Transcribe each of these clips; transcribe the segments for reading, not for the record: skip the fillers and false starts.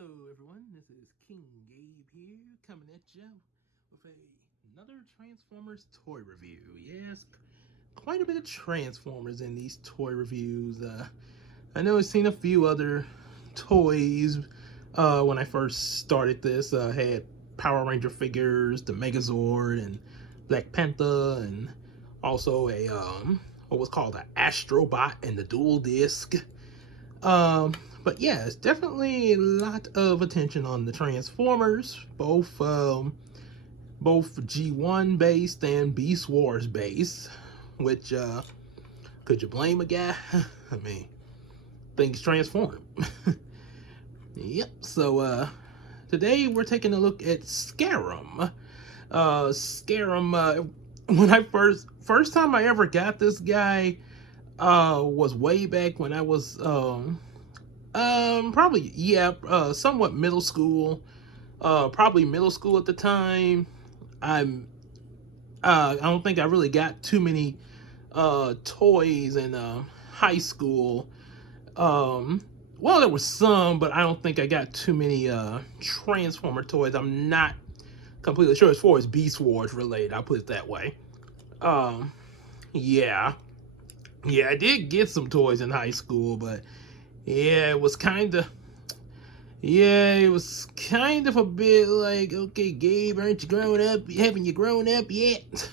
Hello everyone, this is King Gabe here, coming at you with another Transformers toy review. Yes, quite a bit of Transformers in these toy reviews. I know I've seen a few other toys when I first started this. Had Power Ranger figures, the Megazord, and Black Panther, and also what was called an Astrobot and the Dual Disc. But yeah, it's definitely a lot of attention on the Transformers, both G1 based and Beast Wars based. Which could you blame a guy? I mean, things transform. Yep. So today we're taking a look at Scarem. Scarem. When I first time I ever got this guy was way back when I was probably, somewhat middle school. Probably middle school at the time. I don't think I really got too many toys in high school. Well, there was some, but I don't think I got too many Transformer toys. I'm not completely sure as far as Beast Wars related. I'll put it that way. Yeah, I did get some toys in high school, but yeah, it was kind of a bit like, okay, Gabe, aren't you grown up? Haven't you grown up yet?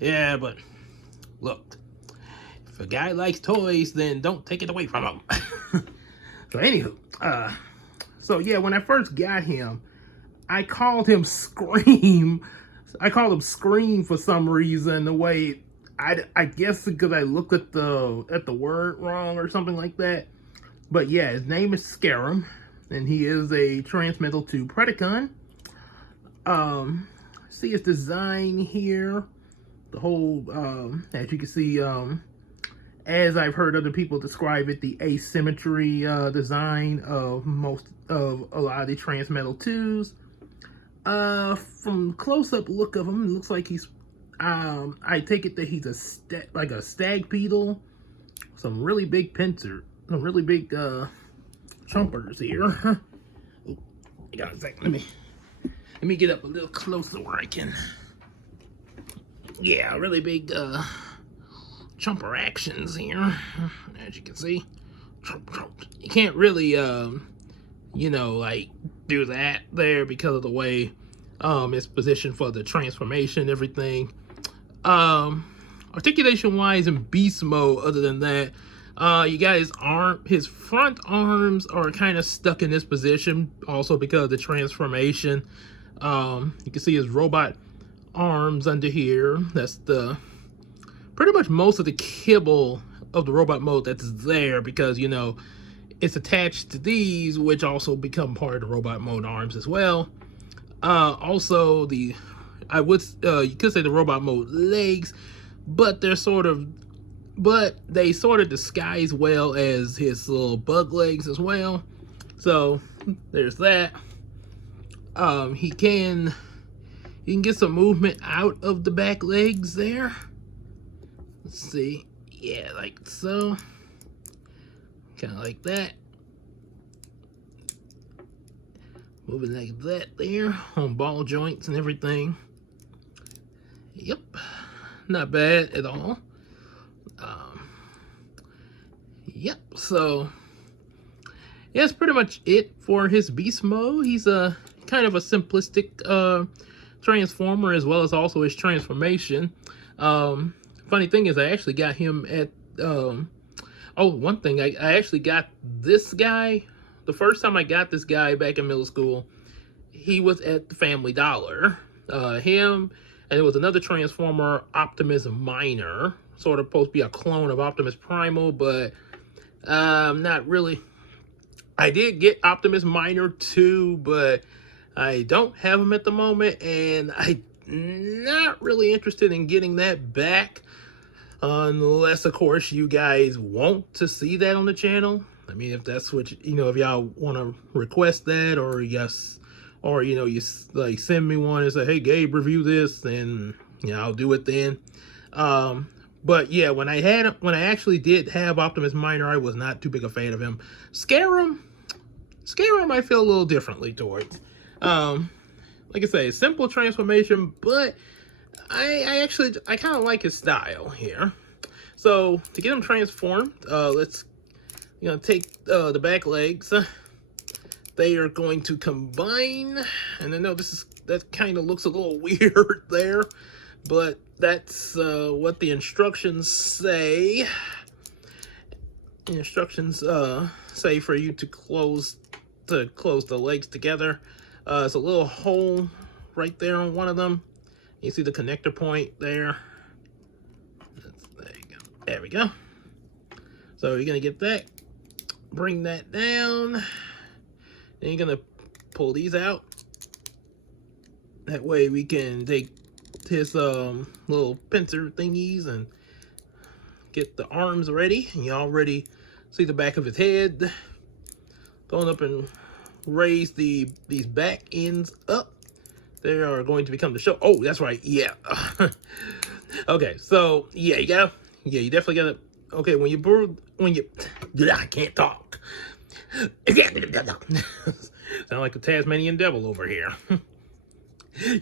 Yeah, but look, if a guy likes toys, then don't take it away from him. So anywho, so yeah, when I first got him, I called him Scream. I called him Scream for some reason. The way I guess because I looked at the word wrong or something like that. But yeah, his name is Scarem, and he is a Transmetal 2 Predacon. See his design here. The whole, as you can see, as I've heard other people describe it, the asymmetry design of a lot of the Transmetal 2s. From close-up look of him, it looks like he's, I take it that he's like a stag beetle. Some really big pincers, some really big chompers here. Oh, I got a second. Let me get up a little closer where I can. Yeah, really big chomper actions here, as you can see. You can't really like do that there because of the way it's positioned for the transformation and everything. Articulation wise in beast mode, other than that, you got his front arms are kind of stuck in this position also because of the transformation. You can see his robot arms under here. That's pretty much most of the kibble of the robot mode that's there, because it's attached to these, which also become part of the robot mode arms as well. Also you could say the robot mode legs, but they sort of disguise well as his little bug legs as well. So there's that. He can get some movement out of the back legs there. Let's see. Yeah, like so. Kind of like that. Moving like that there on ball joints and everything. Yep. Not bad at all. Yep. So yeah, that's pretty much it for his beast mode. He's a kind of a simplistic transformer, as well as also his transformation. Funny thing is, I actually got him at one thing, I actually got this guy the first time I got this guy back in middle school. He was at the Family Dollar. Him, and it was another Transformer, Optimus Minor, sort of supposed to be a clone of Optimus Primal, but not really. I did get Optimus Minor too, but I don't have him at the moment, and I'm not really interested in getting that back, unless of course you guys want to see that on the channel. I mean, if that's what if y'all want to request that, or you like send me one and say, hey Gabe, review this, then I'll do it then. But yeah, when I actually did have Optimus Minor, I was not too big a fan of him. Scarem, Scarem I feel a little differently towards. Like I say, simple transformation, but I kind of like his style here. So to get him transformed, let's take the back legs. They are going to combine, and I know that kind of looks a little weird there, but that's what the instructions say. The instructions say for you to close the legs together. It's a little hole right there on one of them. You see the connector point there. There you go. There we go. So you're gonna get that. Bring that down. Then you're gonna pull these out. That way we can take his little pincer thingies and get the arms ready. And you already see the back of his head. Going up and raise these back ends up. They are going to become the show. Oh, that's right. Yeah. Okay. So yeah, you definitely gotta. Okay, I can't talk. Sound like a Tasmanian devil over here.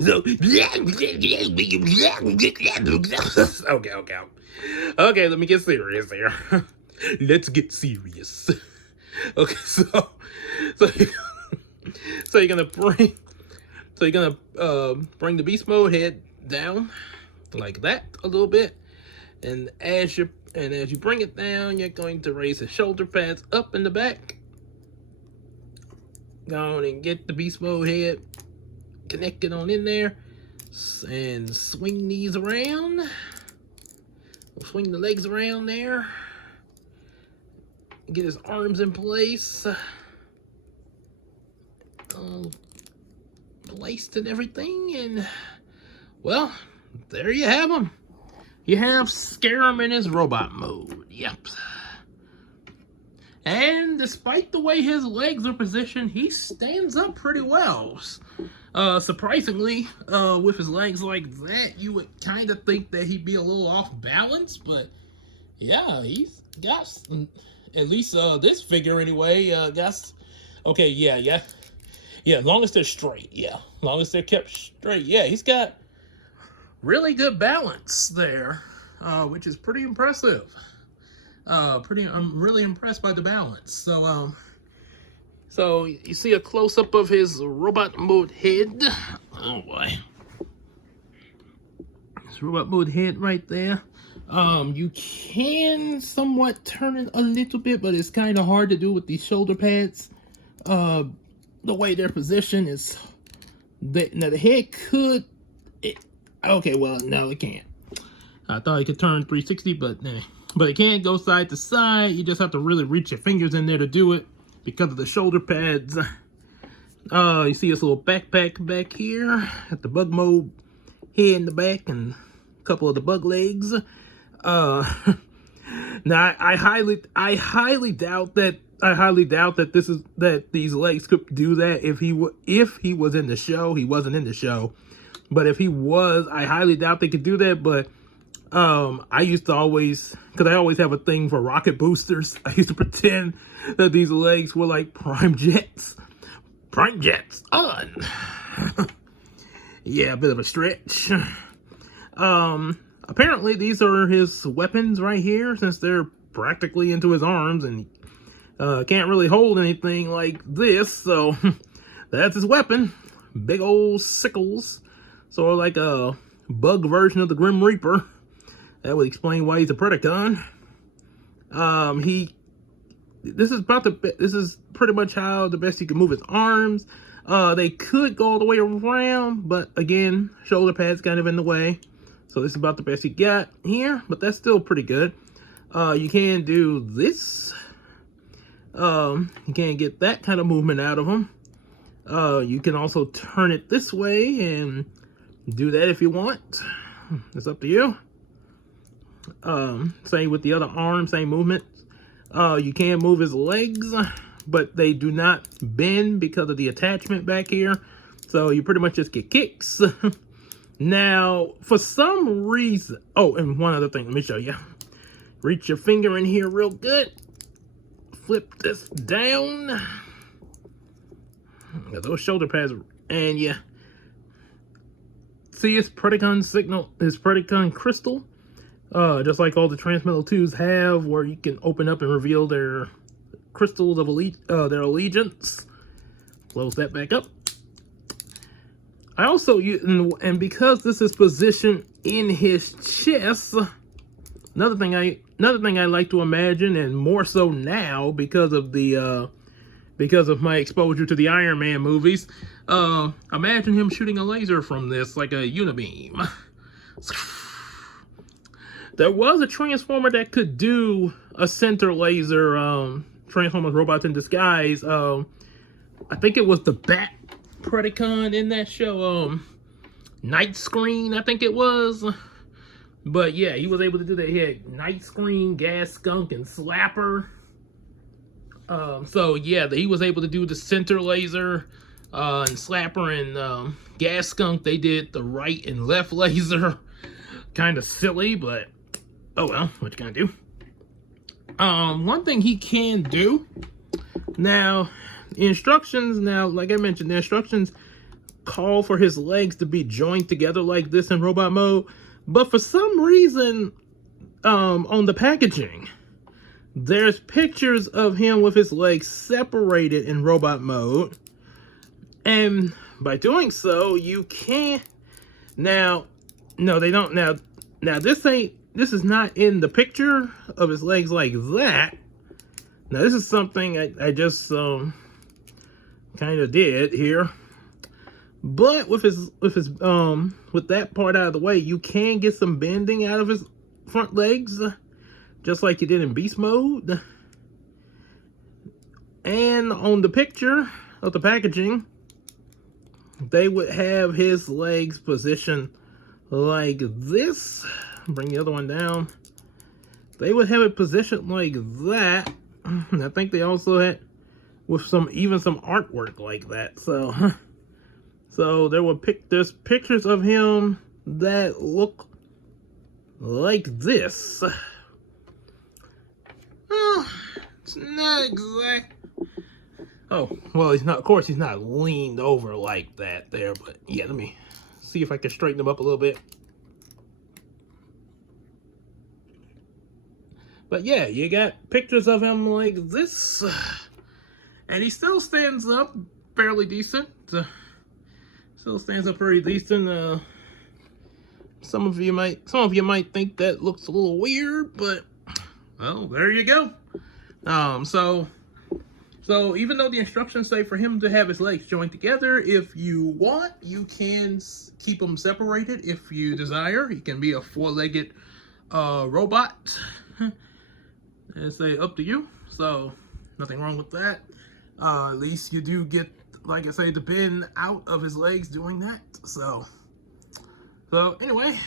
So, okay, let me get serious here. Let's get serious. Okay, so you're gonna bring the beast mode head down like that a little bit, and as you bring it down, you're going to raise the shoulder pads up in the back. Go on and get the beast mode head connected on in there, and swing these around. We'll swing the legs around there. Get his arms in place. Placed and everything, and well, there you have him. You have Scarem in his robot mode. Yep. And despite the way his legs are positioned, he stands up pretty well. Surprisingly, with his legs like that, you would kind of think that he'd be a little off balance, but yeah, he's got, at least this figure anyway, okay, yeah, as long as they're straight, as long as they're kept straight, he's got really good balance there, which is pretty impressive. I'm really impressed by the balance. So you see a close-up of his robot mode head. Oh boy. His robot mode head right there. You can somewhat turn it a little bit, but it's kind of hard to do with these shoulder pads. The way they're positioned is now the head could. Okay, well, no, it can't. I thought it could turn 360, but nah. But it can't go side to side. You just have to really reach your fingers in there to do it because of the shoulder pads. You see this little backpack back here at the bug mode head in the back and a couple of the bug legs. Now I highly doubt that these legs could do that if he was in the show. He wasn't in the show, but if he was, I highly doubt they could do that. But I used to always, because I always have a thing for rocket boosters, I used to pretend that these legs were like prime jets. Prime jets on. Yeah, a bit of a stretch. Apparently these are his weapons right here, since they're practically into his arms and can't really hold anything like this, so that's his weapon. Big old sickles, sort of like a bug version of the Grim Reaper. That would explain why he's a Predacon. This is pretty much how the best he can move his arms. They could go all the way around, but again, shoulder pads kind of in the way. So this is about the best he got here, but that's still pretty good. You can do this. You can't get that kind of movement out of him. You can also turn it this way and do that if you want. It's up to you. Same with the other arm, same movement. You can move his legs, but they do not bend because of the attachment back here. So you pretty much just get kicks. Now, for some reason, oh, and one other thing, let me show you. Reach your finger in here real good. Flip this down. Got those shoulder pads, and yeah. See his Predacon signal, his Predacon crystal, just like all the Transmetal 2s have, where you can open up and reveal their crystals of their allegiance. Close that back up. I also use, and because this is positioned in his chest, another thing I like to imagine, and more so now because of my exposure to the Iron Man movies, imagine him shooting a laser from this, like a unibeam. There was a Transformer that could do a center laser, Transformers Robots in Disguise. I think it was the Bat Predacon in that show, Night Screen, I think it was. But yeah, he was able to do that. He had Night Screen, Gas Skunk, and Slapper. So yeah, he was able to do the center laser, and Slapper and Gas Skunk, they did the right and left laser. Kind of silly, but oh well, what you gonna do? One thing he can do now, the instructions, like I mentioned, the instructions call for his legs to be joined together like this in robot mode, but for some reason, on the packaging, there's pictures of him with his legs separated in robot mode, and by doing so, you can't. Now, no, they don't. Now this is not in the picture of his legs like that. Now this is something I just kind of did here, but with that part out of the way, you can get some bending out of his front legs, just like you did in beast mode. And on the picture of the packaging, they would have his legs positioned like this. Bring the other one down. They would have it positioned like that. And I think they also had with even some artwork like that. So there's pictures of him that look like this. Well, it's not exact. Oh, well, he's not. Of course, he's not leaned over like that there. But yeah, let me see if I can straighten him up a little bit. But yeah, you got pictures of him like this, and he still stands up fairly decent. Still stands up pretty decent. Some of you might think that looks a little weird, but well, there you go. So even though the instructions say for him to have his legs joined together, if you want, you can keep them separated if you desire. He can be a four-legged robot. And say up to you. So nothing wrong with that. At least you do get, like I say, the bend out of his legs doing that. So anyway,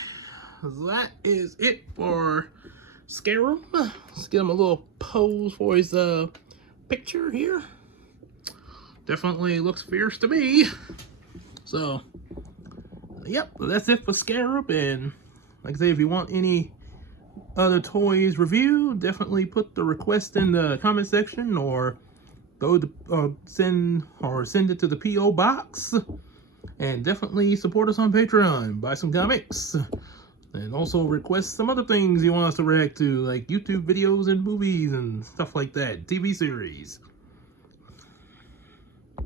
that is it for Scarem. Let's give him a little pose for his picture here. Definitely looks fierce to me. So yep, that's it for Scarem. And like I say, if you want any other toys review, definitely put the request in the comment section, or go to send it to the P.O. box, and definitely support us on Patreon, buy some comics, and also request some other things you want us to react to, like YouTube videos and movies and stuff like that, TV series.